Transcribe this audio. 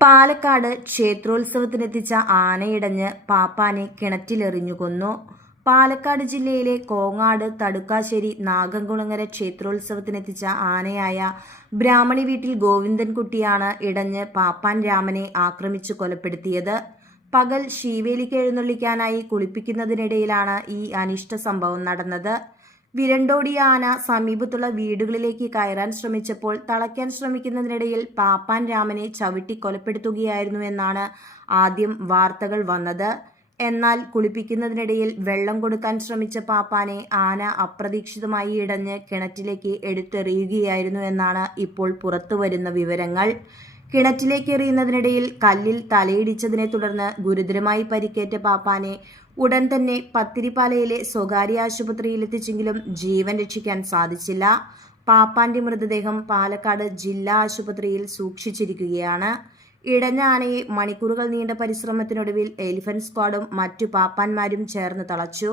പാലക്കാട് ക്ഷേത്രോത്സവത്തിനെത്തിച്ച ആനയിടഞ്ഞ് പാപ്പാനെ കിണറ്റിലെറിഞ്ഞു കൊന്നു. പാലക്കാട് ജില്ലയിലെ കോങ്ങാട് തടുക്കാശ്ശേരി നാഗംകുളങ്ങര ക്ഷേത്രോത്സവത്തിനെത്തിച്ച ആനയായ ബ്രാഹ്മണി വീട്ടിൽ ഗോവിന്ദൻകുട്ടിയാണ് ഇടഞ്ഞ് പാപ്പാൻ രാമനെ ആക്രമിച്ചു കൊലപ്പെടുത്തിയത്. പകൽ ശീവേലിക്ക് എഴുന്നള്ളിക്കാനായി കുളിപ്പിക്കുന്നതിനിടയിലാണ് ഈ അനിഷ്ട സംഭവം നടന്നത്. വിരണ്ടോടിയ ആന സമീപത്തുള്ള വീടുകളിലേക്ക് കയറാൻ ശ്രമിച്ചപ്പോൾ തളയ്ക്കാൻ ശ്രമിക്കുന്നതിനിടയിൽ പാപ്പാൻ രാമനെ ചവിട്ടി കൊലപ്പെടുത്തുകയായിരുന്നുവെന്നാണ് ആദ്യം വാർത്തകൾ വന്നത്. എന്നാൽ കുളിപ്പിക്കുന്നതിനിടയിൽ വെള്ളം കൊടുക്കാൻ ശ്രമിച്ച പാപ്പാനെ ആന അപ്രതീക്ഷിതമായി ഇടഞ്ഞ് കിണറ്റിലേക്ക് എടുത്തെറിയുകയായിരുന്നു എന്നാണ് ഇപ്പോൾ പുറത്തുവരുന്ന വിവരങ്ങൾ. കിണറ്റിലേക്ക് എറിയുന്നതിനിടയിൽ കല്ലിൽ തലയിടിച്ചതിനെ തുടർന്ന് ഗുരുതരമായി പരിക്കേറ്റ പാപ്പാനെ ഉടൻ തന്നെ പത്തിരിപ്പാലയിലെ സ്വകാര്യ ആശുപത്രിയിലെത്തിച്ചെങ്കിലും ജീവൻ രക്ഷിക്കാൻ സാധിച്ചില്ല. പാപ്പാന്റെ മൃതദേഹം പാലക്കാട് ജില്ലാ ആശുപത്രിയിൽ സൂക്ഷിച്ചിരിക്കുകയാണ്. ഇടഞ്ഞ ആനയെ മണിക്കൂറുകൾ നീണ്ട പരിശ്രമത്തിനൊടുവിൽ എലിഫന്റ് സ്ക്വാഡും മറ്റു പാപ്പാന്മാരും ചേർന്ന് തളച്ചു.